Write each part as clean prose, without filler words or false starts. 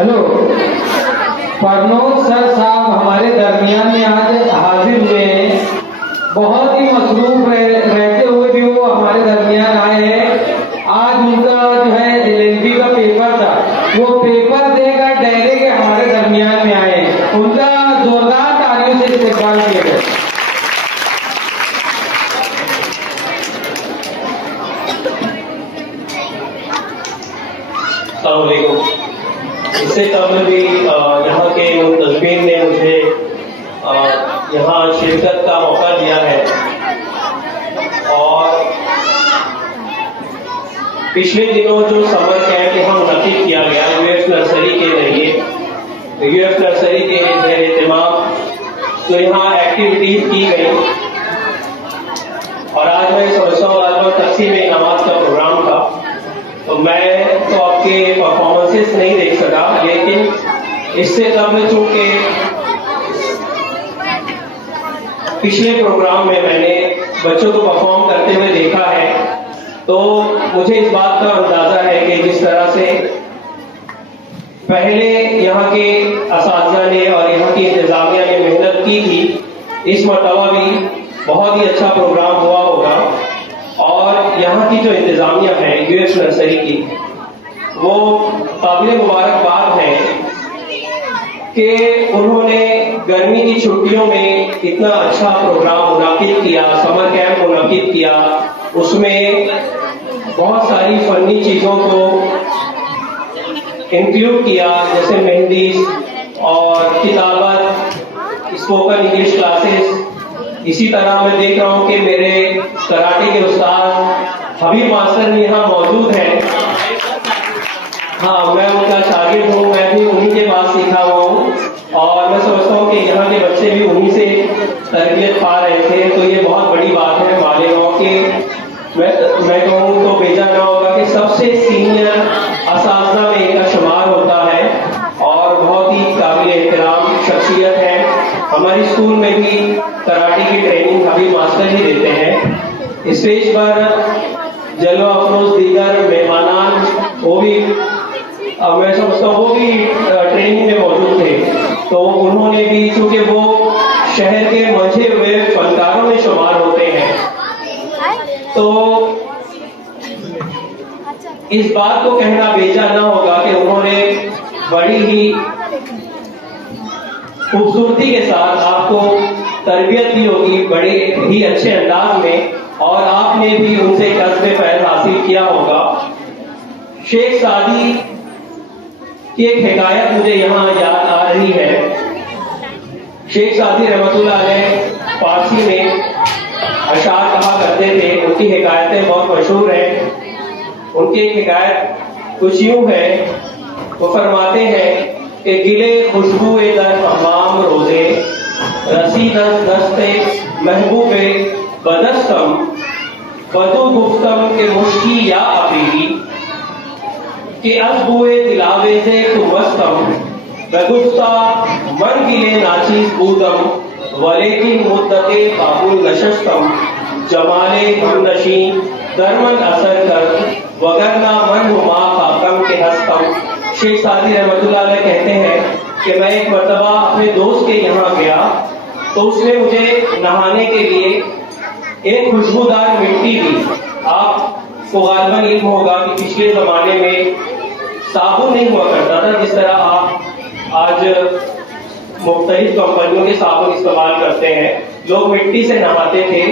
Hello, प्रनोद sir साहब हमारे दरमियान में आज हाजिर हुए हैं। बहुत ही मसरूफ रहते हुए भी वो हमारे दरमियान आए हैं। आज उनका जो है एलएलबी का पेपर था, वो पेपर देकर डायरे के हमारे दरमियान में आए हैं। उनका जोरदार तालियों से इस्तेमाल किया गया। इससे कबल भी यहाँ के मुंतज़मीन ने मुझे यहाँ शिरकत का मौका दिया है और पिछले दिनों जो समर कैंप यहाँ मुनक़िद किया गया यूएफ नर्सरी के जरिए, यूएफ नर्सरी के एहतमाम तो यहाँ एक्टिविटीज की गई और आज मैं समझता हूँ आज तक़सीम नमाज का प्रोग्राम था, तो मैं तो आपके परफॉर्मेंसेस नहीं देख सका, लेकिन इससे कबल चूंकि पिछले प्रोग्राम में मैंने बच्चों को परफॉर्म करते हुए देखा है, तो मुझे इस बात का अंदाजा है कि जिस तरह से पहले यहाँ के असातिज़ा ने और यहाँ की इंतजामिया ने मेहनत की थी, इस मरतबा भी बहुत ही अच्छा प्रोग्राम हुआ होगा। और यहाँ की जो इंतजामिया है यूएफ नर्सरी की, वो काबिल मुबारकबाद है कि उन्होंने गर्मी की छुट्टियों में इतना अच्छा प्रोग्राम मुनाकिद किया, समर कैंप मुनाकिद किया। उसमें बहुत सारी फनी चीज़ों को इंक्लूड किया, जैसे मेहंदी और किताबत, स्पोकन इंग्लिश क्लासेस। इसी तरह मैं देख रहा हूँ कि मेरे कराटे के उस्ताद हबीब मास्टर भी यहाँ मौजूद हैं। हाँ, मैं उनका शागिर्द हूँ, मैं भी उन्हीं के पास सीखा हुआ हूँ और मैं समझता हूँ कि यहाँ के बच्चे भी उन्हीं से तरबियत पा रहे थे, तो ये बहुत बड़ी बात है। मालेगांव के मैं कहूँ तो बेजा ना होगा कि सबसे सीनियर असातिज़ा में इनका शुमार होता है और बहुत ही काबिल एहतराम शख्सियत है। हमारे स्कूल में भी कराटे की ट्रेनिंग हबीब मास्टर ही देते हैं। स्टेज पर जलवा अफरोज दीगर मेहमानान वो भी मैं समझता हूँ वो भी ट्रेनिंग में मौजूद थे, तो उन्होंने भी, चूंकि वो शहर के मंझे हुए फनकारों में शुमार होते हैं, तो इस बात को कहना बेजा ना होगा कि उन्होंने बड़ी ही खूबसूरती के साथ आपको तरबियत दी होगी, बड़े ही अच्छे अंदाज में, और आपने भी उनसे कस्बे फैज़ हासिल किया होगा। शेख सादी की एक हिकायत मुझे यहाँ याद आ रही है। शेख सादी रहमतुल्लाह अलैह फारसी में अशार कहा करते थे, उनकी हिकायतें बहुत मशहूर हैं। उनकी एक हिकायत कुछ यूं है, वो फरमाते हैं कि गिले खुशबुए दर हमाम रोजे रसी दस दस्ते महबूबे बदस्तम बदू गुफ्तम के मुश्की या अबीरी के अजबुए तिलावे से तुमस्तम बगुफ्ता मन गिले नाचीज बूदम वलेकिन मुद्दते बाबुल नशस्तम जमाले हमनशी दरमन असर कर वगरना मन हुमा खाकम के हस्तम। शेख सादी रहमतुल्लाह अलैह कहते हैं कि मैं एक मर्तबा अपने दोस्त के यहाँ गया, तो उसने मुझे नहाने के लिए एक खुशबूदार मिट्टी दी। आपको गालिबन इल्म होगा कि पिछले जमाने में साबुन नहीं हुआ करता था, जिस तरह आप आज मुख्तलिफ कंपनियों के साबुन इस्तेमाल करते हैं, लोग मिट्टी से नहाते थे।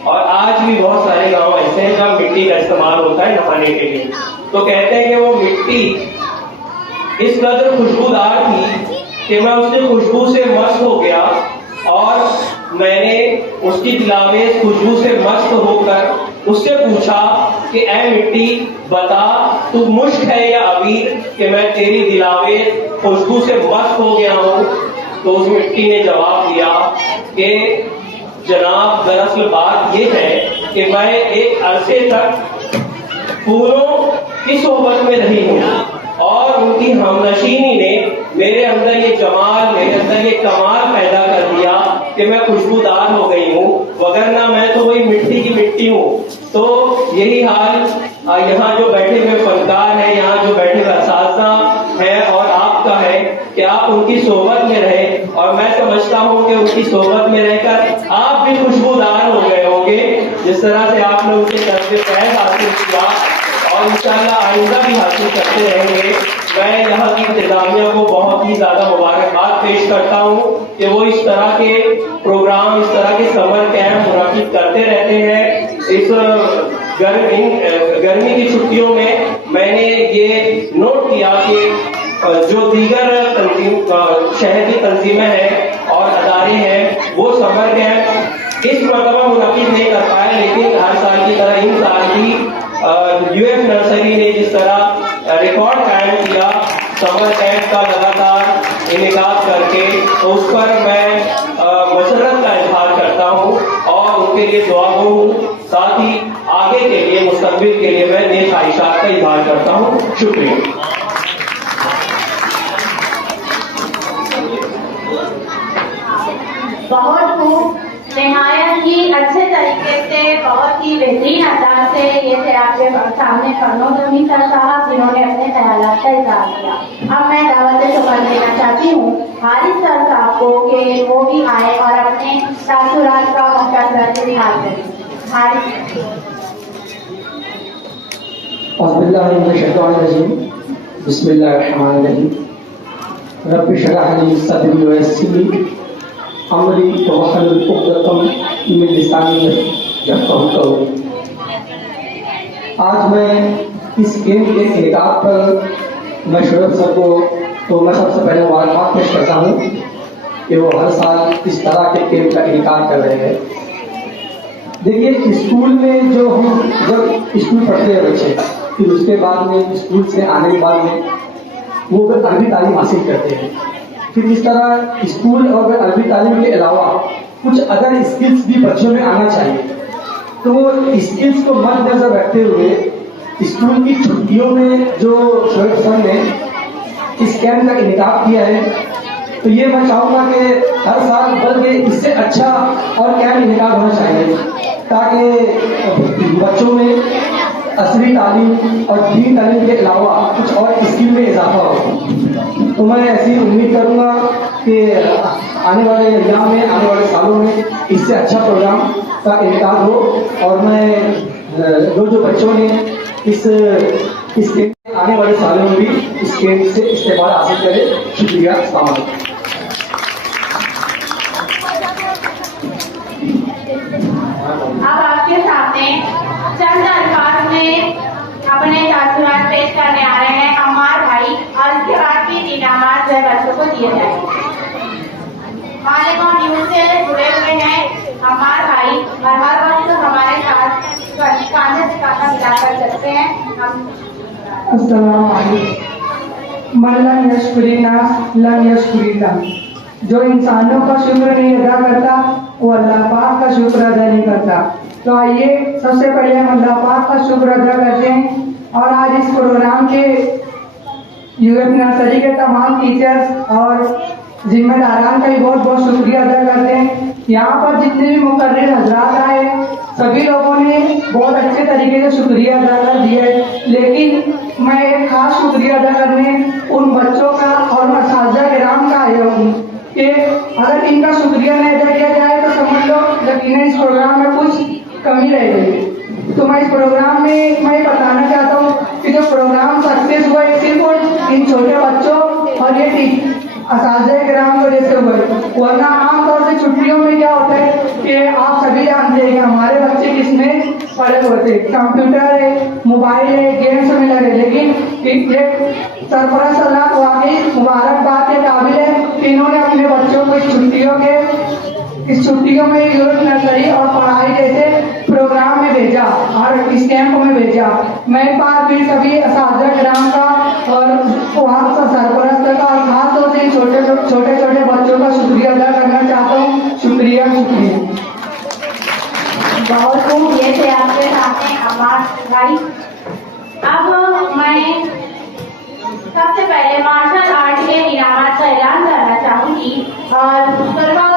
और आज भी बहुत सारे गांव ऐसे हैं जहाँ मिट्टी का इस्तेमाल होता है नहाने के लिए। तो कहते हैं कि वो मिट्टी इस कदर खुशबूदार थी कि मैं उसकी खुशबू से मस्त हो गया और मैंने उसकी दिलावेज खुशबू से मस्त होकर उससे पूछा कि ऐ मिट्टी बता, तू मुश्क है या अबीर कि मैं तेरी दिलावेज खुशबू से मस्त हो गया हूँ। तो उस मिट्टी ने जवाब दिया कि जनाब, दरअसल बात यह है कि मैं एक अरसे तक फूलों की सोहबत में रही हूँ और उनकी हमनशीनी ने मेरे अंदर ये जमाल, मेरे अंदर ये कमाल पैदा कर दिया कि मैं खुशबूदार हो गई हूँ, वगरना मैं तो वही मिट्टी की मिट्टी हूँ। तो यही हाल यहाँ जो बैठे हुए फनकार है, यहाँ जो बैठे हुए असातिज़ा है और आपका है। उनकी सोहबत में रहे, और मैं समझता हूँ कि उनकी सोहबत में रहकर आप भी खुशबूदार हो गए होंगे, जिस तरह से आपने उनके कदम फैज़ हासिल किया और इंशाअल्लाह आइंदा भी हासिल करते रहेंगे। मैं यहाँ की इंतजामिया को बहुत ही ज्यादा मुबारकबाद पेश करता हूँ कि वो इस तरह के प्रोग्राम, इस तरह के समर कैंप मुनाकिद करते रहते हैं। इस गर्मी की छुट्टियों में मैंने ये नोट किया कि जो दीगर शहर की तंजीमें हैं और अदारे हैं वो समर कैंप इस मरतबा मुनाकिद नहीं कर पाए, लेकिन हर साल की तरह इन साल भी यूएफ नर्सरी ने जिस तरह रिकॉर्ड कायम किया समर कैंप का लगातार इनेकाद करके, तो उस पर मैं मसरत का इजहार करता हूँ और उनके लिए दुआ हूँ। साथ ही आगे के लिए, मुस्तकबिल के लिए मैं नेक ख्वाहिशात का इजहार करता हूँ। शुक्रिया। बहुत खूब, निहायत ही अच्छे तरीके से, बहुत ही बेहतरीन अंदाज से ये थे आपके सामने फरनोद अमीन सर साहब, जिन्होंने अपने ख्यालात का इजहार किया। अब मैं दावत शुक्र देना चाहती हूँ हारिस सर साहब को कि वो भी आए और अपने तासुरात का मुख्तसर इजहार करें। हारिस बिस्मिल्लाहिर्रहमानिर्रहीम। रब्बि इश्रह ली सदरी व यस्सिर ली अमरी वहलुल उक़दतम मिन लिसानी यफ़क़हू क़ौली। आज मैं इस गेम के इनेकाद पर मैं शोएब सर को तो मैं सबसे पहले मुबारकबाद पेश करता हूँ कि वो हर साल इस तरह के गेम का इनेकाद कर रहे हैं। देखिए, स्कूल में जो हम जब स्कूल पढ़ते हैं बच्चे, फिर उसके बाद में स्कूल से आने के बाद में वो अरबी तालीम हासिल करते हैं। फिर इस तरह स्कूल और अरबी तालीम के अलावा कुछ अदर स्किल्स भी बच्चों में आना चाहिए। तो वो स्किल्स को मद्देनजर रखते हुए स्कूल की छुट्टियों में जो शोएब सर ने इस कैंप का इनेकाद किया है, तो ये मैं चाहूँगा कि हर साल बल्कि इससे अच्छा और कैंप इनेकाद होना चाहिए, ताकि बच्चों में असली तालीम और दीन तालीम के अलावा कुछ और स्किल में इजाफा हो। तो मैं ऐसी उम्मीद करूँगा कि आने वाले एग्जाम में, आने वाले सालों में इससे अच्छा प्रोग्राम का इनेकाद हो, और मैं जो बच्चों ने इस आने वाले सालों में भी इस कैंप से इस्तेमाल हासिल करें। शुक्रिया। अस्सलाम वालेकुम। अब आपके सामने चंद अल्फाज में अपने तासुरात पेश करने आ रहे हैं अम्मार भाई, और इसके बाद भी इनामात जो बच्चों को दिए जाएंगे। मालेगांव न्यूज से जुड़े हुए हैं अम्मार भाई, और हर वक्त हमारे साथ कांधे से कांधा मिलाकर चलते हैं। हम अस्सलाम वालेकुम। मन लम यशकुरिना लम यशकुरिल्लाह। जो इंसानों का शुक्र नहीं अदा करता वो अल्लाह पाक का शुक्र अदा नहीं करता। तो आइए सबसे पहले हम अल्लाह पाक का शुक्र अदा करते हैं, और आज इस प्रोग्राम के यूएफ नर्सरी के तमाम टीचर्स और जिम्मेदारान का भी बहुत बहुत शुक्रिया अदा करते हैं। यहाँ पर जितने भी मुकर्रिर हजरात आए, सभी लोगों ने बहुत अच्छे तरीके से शुक्रिया अदा कर दिया है, लेकिन मैं एक खास शुक्रिया अदा करने उन बच्चों का और असातिज़ा किराम का आया हूँ कि अगर इनका शुक्रिया नहीं अदा किया जाए तो समझ लो यकीनन इस प्रोग्राम में कुछ कमी रह गई। तो मैं इस प्रोग्राम में मैं बताना चाहता हूँ कि जो प्रोग्राम सक्सेस हुआ है सिर्फ इन छोटे बच्चों और ये असातिज़ा किराम की वजह से हुआ है, वरना आमतौर से छुट्टियों में क्या होता है कि आप सभी जानते हैं कि हमारे बच्चे किसमें पड़े होते हैं, कंप्यूटर है, मोबाइल है, गेम्स में लगे। लेकिन ये सरफराज अल्लाह वाकई मुबारकबाद के काबिल है कि इन्होंने अपने बच्चों को इस छुट्टियों में यूएफ नर्सरी और पढ़ाई जैसे प्रोग्राम में भेजा और इस कैंप में भेजा। मैं एक बार फिर सभी असातिज़ा किराम का और वहाँ सरपरस्त का और खास तौर से छोटे छोटे बच्चों का शुक्रिया अदा करना चाहता हूँ। शुक्रिया शुक्रिया। बहुत खूब, ये थे आपके सामने अम्मार भाई। अब मैं सबसे पहले मार्शल आर्ट के इनामात का ऐलान करना चाहूंगी, और तलबा